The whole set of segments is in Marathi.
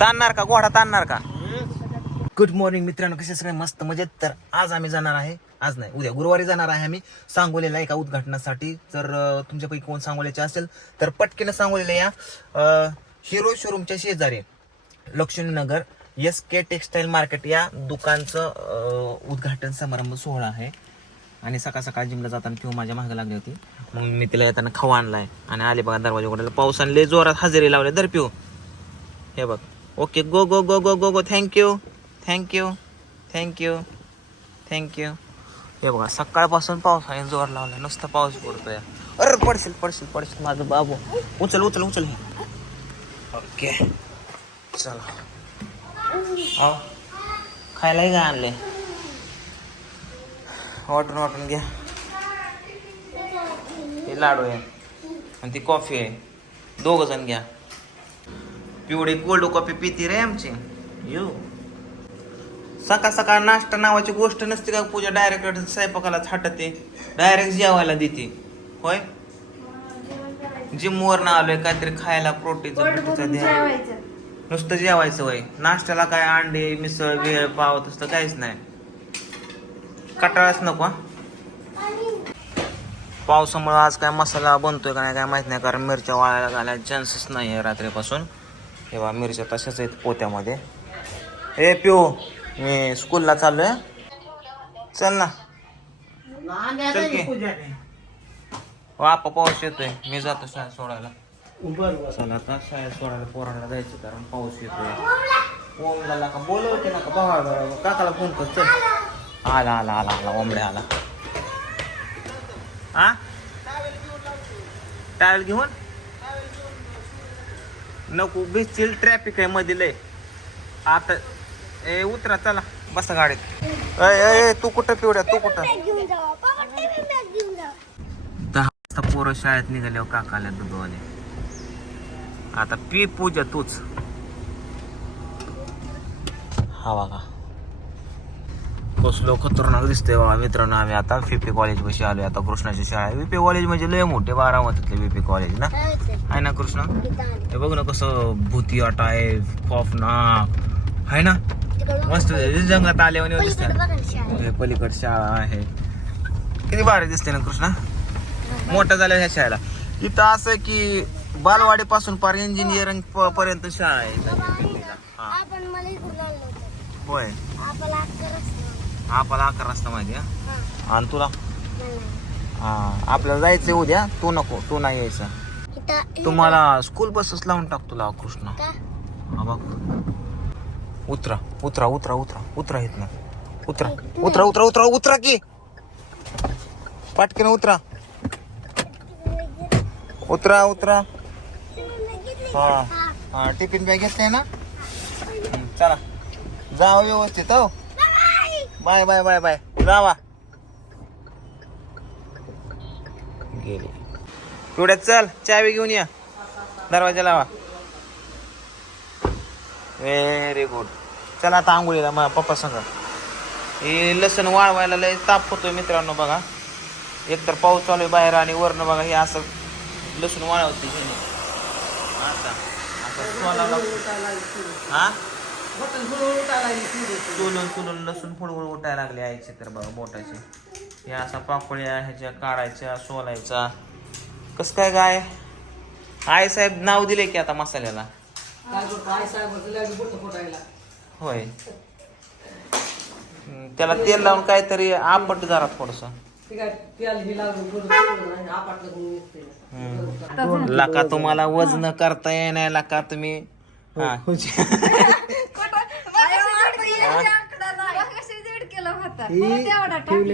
ताणणार का? घोडा ताणणार का? गुड मॉर्निंग मित्रांनो कसे सगळे? मस्त मजेत. तर आज आम्ही जाणार आहे आज नाही उद्या गुरुवारी जाणार आहे आम्ही सांगोलीला एका उद्घाटनासाठी. जर तुमच्यापैकी कोण सांगोल्याचे असेल तर पटकीनं सांगोलीला या. हिरो शोरूमच्या शेजारी Laxminagar S K textile market या दुकानचं उद्घाटन समारंभ सोहळा आहे. आणि सकाळ सकाळ जिमला जाताना किंवा माझ्या मागे लागली होती. मग मी तिला येताना खाऊ आणलाय. आणि आले बघा दरवाजा उघडायला. पावसाने लय जोरात हजेरी लावले दर पिऊ. हे बघ. Okay go go go go go go thank you thank you thank you thank you हे बघा सकाळपासून पावसाने जोर लावला नुसता पाऊस पडतोय. अरे पडशील पडशील पडशील. माझं बाबू. उचल उचल उचल हे. ओके चला. हो. खायलाही काय आणले वाटून वाटून घ्या. हे लाडू आहे. आणि ती कॉफी आहे. दोघ जण घ्या. पिवळी कोल्ड कॉफी पिती रे आमची. येऊ सकाळ सकाळ नाश्ता नावाची गोष्ट नसते का पूजा डायरेक्ट स्वयंपाकाला थाटते डायरेक्ट जेवायला देते. होय? जिम वर ना आलोय काहीतरी खायला प्रोटीनचं नुसतं जेवायचं वय. नाश्त्याला काय अंडे मिसळ वेळ पाव तसं काहीच नाही. कटाळाच नको? पावसामुळे आज काय मसाला बनतोय का नाही काय माहीत नाही कारण मिरच्या वाळायला घालायला चान्सेस नाही आहे रात्रीपासून. तेव्हा मिरच्या तशाच आहेत पोत्यामध्ये. ए पिओ मी स्कूलला चाललोय. चल ना. चल की. वापा पाऊस येतोय. मी जातो शाळेत सोडायला. चला आता शाळेत सोडायला पोरांना जायचं कारण पाऊस येतोय. ओमला का बोलवते ना का भावा काकाला फोन कर चल. आला आला आला आला. ओमडे आला. हा टायल घेऊन? नको भिजतील ट्रॅफिक आहे मध्ये लय आता ए उतरा चला बसा गाडीत. अय अय तू कुठं पिवड्या तू कुठं? दहा वाजता पोरं शाळेत निघाल्यावर काकाला दुधवाले आता पी पूजा तूच. हा बघा. कसलो खतरनाक दिसतंय बघा मित्रांनो आम्ही आता विपी कॉलेज पाशी आलोय. आता कृष्णाची शाळा आहे. विपी कॉलेज म्हणजे लय मोठे बारामतीतले विपी कॉलेज ना? आहे ना कृष्ण? हे बघ ना कसं भूती आहे खौफनाक. आहे ना? मस्त जंगलात आल्यावर दिसते पलीकड शाळा आहे. किती भारी दिसते ना कृष्णा? मोठा झाल्या ह्या शाळेला. इथं असं की बालवाडी पासून पार इंजिनिअरिंग पर्यंत शाळा आहे. होय. आपला अकरा वाजता माहिती आणि तुला. हा आपल्याला जायचंय उद्या. तू नको तू नाही यायचं. तुम्हाला स्कूल बसच लावून टाक तुला कृष्ण? हा बघ. उतरा उतरा उतरा उतरा. उतरा इथनं. उतरा. उतरा उतरा उतरा उतरा की. पटकन उतरा. उतरा उतरा. हा हा टिफिन बॅग घेतले ना? चला. जावा व्यवस्थित हो. Bye bye bye bye. जावा. गेले. एवढ्यात चल चावी घेऊन या. दरवाजा लावा. व्हेरी गुड चला आता आंघोळीला माझ्या पप्पा सांगा. हे लसण वाळवायला लय ताप होतोय मित्रांनो बघा. एकतर पाऊस चालू आहे बाहेर आणि वरनं बघा हे असं लसूण वाळवते. आता आता हा? चुलून चुलून लसूण फुडवून उठायला लागले आईचे तर बघा बोटाचे. हे असा पाकोळ्या ह्याच्या काढायच्या सोलायचा. कस काय गाय? आई साहेब नाव दिले की आता मसाल्याला? होय. त्याला तेल लावून काहीतरी आंबट जरा थोडस. लका तुम्हाला वजन करता येणार लका तुम्ही.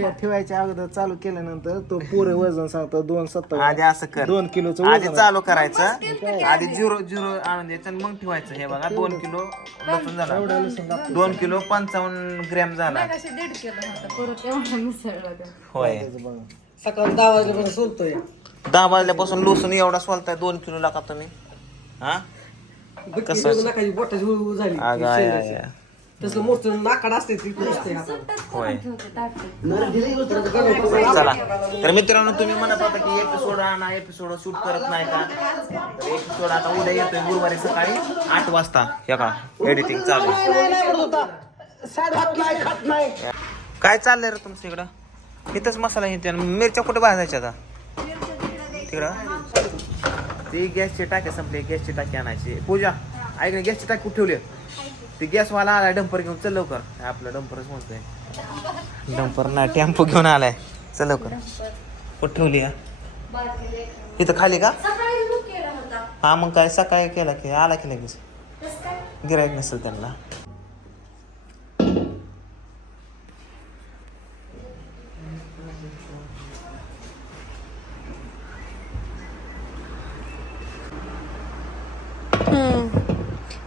हा. ठेवायच्या अगोदर चालू केल्यानंतर तो पुरे वजन सांगतो दोन सत्तर आधी असं कर. दोन किलोचं आधी वजन चालू करायचं. आधी झिरो झिरो आणून द्यायचं आणि मग ठेवायचं. हे बघा दोन किलो लसूण झाला. दोन किलो पंचावन्न ग्रॅम झाला. होय. सकाळी दहा वाजल्यापर्यंत सोलतोय. दहा वाजल्यापासून लसूण एवढा सोलताय दोन किलो लागा तुम्ही. हा? कसं? नका बोटाची झाली. अगं आय, आय, आय. तसलं मोठं नाकाड असते ती होय. चला. तर मित्रांनो तुम्ही म्हणत होता की एपिसोड आणा एपिसोड शूट करत नाही का? तर एपिसोड आता उद्या येतोय गुरुवारी सकाळी आठ वाजता. हे का एडिटिंग चालू आहे. काय चाललंय रे तुमच्या इकडं? इथंच मसाला येते मिरच्या कुठे भाजायच्या आता? तिकडं? ती गॅसची टाकी संपली गॅसची टाकी आणायची. पूजा ऐक ना गॅसची टाकी कुठे ठेवली? ते गॅसवाला आलाय डंपर घेऊन. चल लवकर. आपलं डंपरच म्हणतोय डंपर ना टेम्पो घेऊन आलाय. चल लवकर. कुठे ठेवली या इथं खाली का? हा मग काय सकाळी केला की आला की लगेच. गिरायक नसेल त्यांना.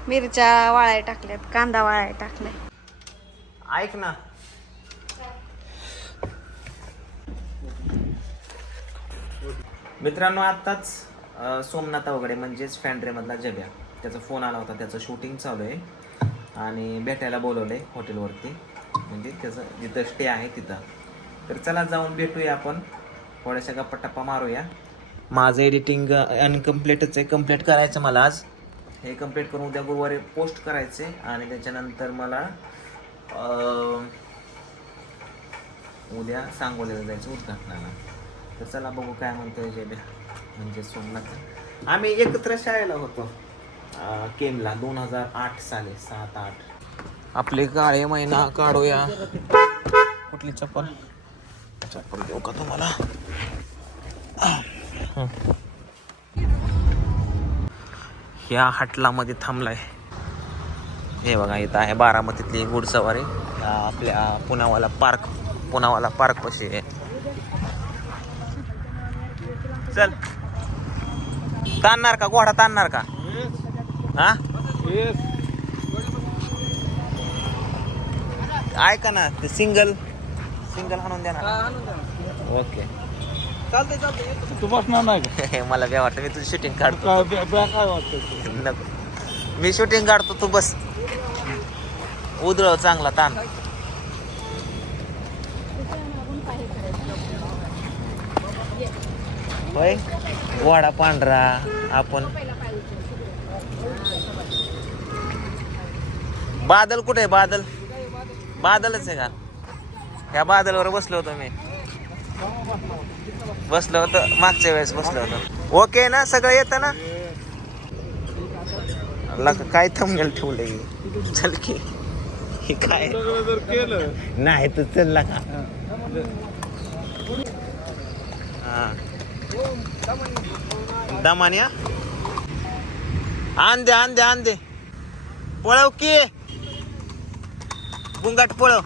मिरच्या वाळ्या टाकल्यात कांदा वाळ्या टाकलाय ऐक ना. मित्रांनो आत्ताच सोमनाथ अवघडे म्हणजेच फॅन्ड्रेमधला जब्या त्याचा फोन आला होता त्याचं शूटिंग चालू आहे. आणि भेटायला बोलवलंय हॉटेलवरती. म्हणजे त्याचं जिथं स्टे आहे तिथं. तर चला जाऊन भेटूया आपण. थोड्याशा गप्पा टप्पा मारूया. माझं एडिटिंग अनकम्प्लीटच आहे. कंप्लीट करायचं मला आज. हे कंप्लीट करून उद्या गुरुवारी पोस्ट करायचे आणि त्याच्यानंतर मला उद्या सांगोल्याला जायचं उद्घाटनाला. तर चला बघू काय म्हणतोय जे म्हणजे सोमनाथ. आम्ही एकत्र शाळेला होतो केमला दोन हजार आठ साली सात आठ. आपले काळे महिना काढूया. कुठली चप्पल? चप्पल देऊ का तुम्हाला? ह्या हटलामध्ये थांबलाय. हे बघा इथं आहे बारामतीतली घोडसवारी. आपल्या पुण्यावाला पार्क पुण्यावाला पार्क कशी आहे. चल. ताणणार का? घोडा ताणणार का? हा? ऐका ना ते सिंगल सिंगल हाणून द्या ना ओके चालतंय चालतंय तू बसणार नाही मला बे वाटतं मी तुझी शूटिंग काढतो. का काय वाटतं? नको. मी शूटिंग काढतो तू बस. उधळव चांगला ताण. होय? वाडा पांढरा आपण. बादल कुठे आहे बादल? बादलच आहे का? ह्या बादलवर बसलो होतो मी. बसलं होतं मागच्या वेळेस बसलं होतं. ओके ना सगळं येतं ना? अल्ला काय थंबनेल ठेवलंय चल की. हे काय? केलं नाही तर चल का हा. दमान्या? आण दे आण दे आण दे. पळव की. बुंगाट पळव.